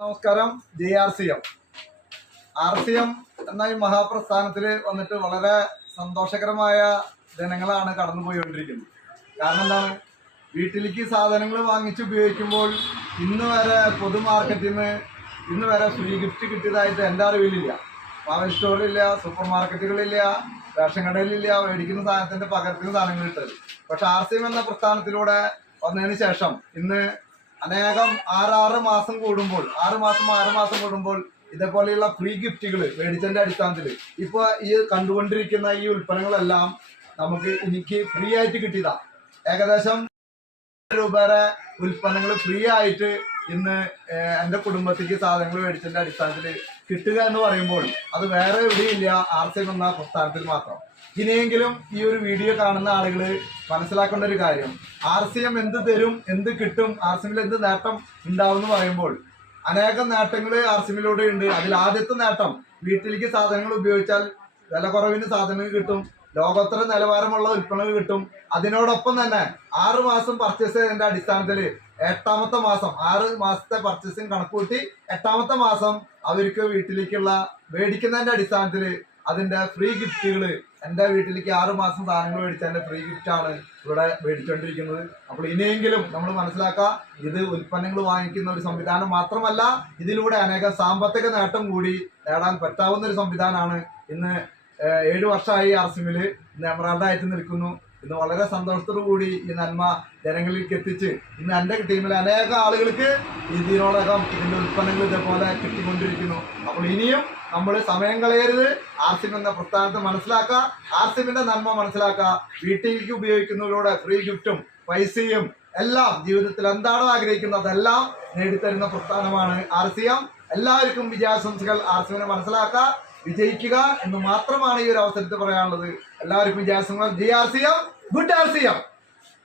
നമസ്കാരം. JRCM എന്ന ഈ മഹാപ്രസ്ഥാനത്തിൽ വന്നിട്ട് വളരെ സന്തോഷകരമായ ദിനങ്ങളാണ് കടന്നുപോയിക്കൊണ്ടിരിക്കുന്നത്. കാരണം എന്താണ്, വീട്ടിലേക്ക് സാധനങ്ങൾ വാങ്ങിച്ച് ഉപയോഗിക്കുമ്പോൾ ഇന്ന് വരെ പൊതു മാർക്കറ്റിൽ നിന്ന് ഇന്ന് വരെ ഫ്രീ ഗിഫ്റ്റ് കിട്ടിയതായിട്ട് എൻ്റെ അറിവിലില്ല. മാവൽ സ്റ്റോറിലില്ല, സൂപ്പർ മാർക്കറ്റുകളില്ല, റേഷൻ കടയിലില്ല, മേടിക്കുന്ന സാധനത്തിൻ്റെ പകരത്തിന് സാധനങ്ങൾ കിട്ടരുത്. പക്ഷെ RCM എന്ന പ്രസ്ഥാനത്തിലൂടെ വന്നതിന് ശേഷം ഇന്ന് അനേകം 6 മാസം കൂടുമ്പോൾ ഇതേപോലെയുള്ള ഫ്രീ ഗിഫ്റ്റുകൾ മേടിച്ചതിന്റെ അടിസ്ഥാനത്തിൽ ഇപ്പൊ ഈ കണ്ടുകൊണ്ടിരിക്കുന്ന ഈ ഉൽപ്പന്നങ്ങളെല്ലാം എനിക്ക് ഫ്രീ ആയിട്ട് കിട്ടിയതാ. ഏകദേശം രൂപയുടെ ഉൽപ്പന്നങ്ങൾ ഫ്രീ ആയിട്ട് ഇന്ന് എൻ്റെ കുടുംബത്തേക്ക് സാധനങ്ങൾ മേടിച്ചതിന്റെ അടിസ്ഥാനത്തിൽ കിട്ടുക എന്ന് പറയുമ്പോൾ അത് വേറെ എവിടെയില്ല, RCM എന്ന പ്രസ്ഥാനത്തിൽ മാത്രം. ഇനിയെങ്കിലും ഈ ഒരു വീഡിയോ കാണുന്ന ആളുകൾ മനസ്സിലാക്കേണ്ട ഒരു കാര്യം, RCM എന്ത് തരും, എന്ത് കിട്ടും, RCMൽ എന്ത് നേട്ടം ഉണ്ടാവും എന്ന് പറയുമ്പോൾ അനേകം നേട്ടങ്ങൾ RCMലൂടെ ഉണ്ട്. അതിൽ ആദ്യത്തെ നേട്ടം, വീട്ടിലേക്ക് സാധനങ്ങൾ ഉപയോഗിച്ചാൽ വില കുറവിന് സാധനങ്ങൾ കിട്ടും, ലോകോത്തര നിലവാരമുള്ള ഉൽപ്പന്നങ്ങൾ കിട്ടും. അതിനോടൊപ്പം തന്നെ 6 മാസം പർച്ചേസ് ചെയ്തതിന്റെ അടിസ്ഥാനത്തിൽ 8ാമത്തെ മാസം 6 മാസത്തെ പർച്ചേസിങ് കണക്കൂട്ടി 8ാമത്തെ മാസം അവർക്ക് വീട്ടിലേക്കുള്ള മേടിക്കുന്നതിന്റെ അടിസ്ഥാനത്തിൽ അതിന്റെ ഫ്രീ ഗിഫ്റ്റുകൾ, എൻ്റെ വീട്ടിലേക്ക് 6 മാസം സാധനങ്ങൾ മേടിച്ചതിന്റെ ഫ്രീ ഗിഫ്റ്റാണ് ഇവിടെ മേടിച്ചുകൊണ്ടിരിക്കുന്നത്. അപ്പോൾ ഇനിയെങ്കിലും നമ്മൾ മനസ്സിലാക്കുക, ഇത് ഉൽപ്പന്നങ്ങൾ വാങ്ങിക്കുന്ന ഒരു സംവിധാനം മാത്രമല്ല, ഇതിലൂടെ അനേകം സാമ്പത്തിക നേട്ടം കൂടി നേടാൻ പറ്റാവുന്ന ഒരു സംവിധാനമാണ്. ഇന്ന് 7 വർഷമായി RCMൽ ഇന്ന് എമറാൾഡായിട്ട് നിൽക്കുന്നു. ഇന്ന് വളരെ സന്തോഷത്തോടു കൂടി ഈ നന്മ ജനങ്ങളിലേക്ക് എത്തിച്ച് ഇന്ന് എൻ്റെ ടീമിലെ അനേക ആളുകൾക്ക് ഇതിനോടകം ഇതിൻ്റെ ഉൽപ്പന്നങ്ങൾ ഇതേപോലെ കിട്ടിക്കൊണ്ടിരിക്കുന്നു. അപ്പോൾ ഇനിയും നമ്മൾ സമയം കളയരുത്. RCM എന്ന പ്രസ്ഥാനത്തെ മനസ്സിലാക്കുക, RCMന്റെ നന്മ മനസ്സിലാക്കുക. വീട്ടിലേക്ക് ഉപയോഗിക്കുന്നതിലൂടെ ഫ്രീ ഗിഫ്റ്റും പൈസയും എല്ലാം ജീവിതത്തിൽ എന്താണോ ആഗ്രഹിക്കുന്നത് അതെല്ലാം നേടിത്തരുന്ന പ്രസ്ഥാനമാണ് RCM. എല്ലാവർക്കും വിജയാശംസകൾ. RCMനെ മനസ്സിലാക്കുക, വിജയിക്കുക എന്ന് മാത്രമാണ് ഈ ഒരു അവസരത്തിൽ പറയാനുള്ളത്. എല്ലാവർക്കും വിജയാശംസകൾ. JRCM, good RCM.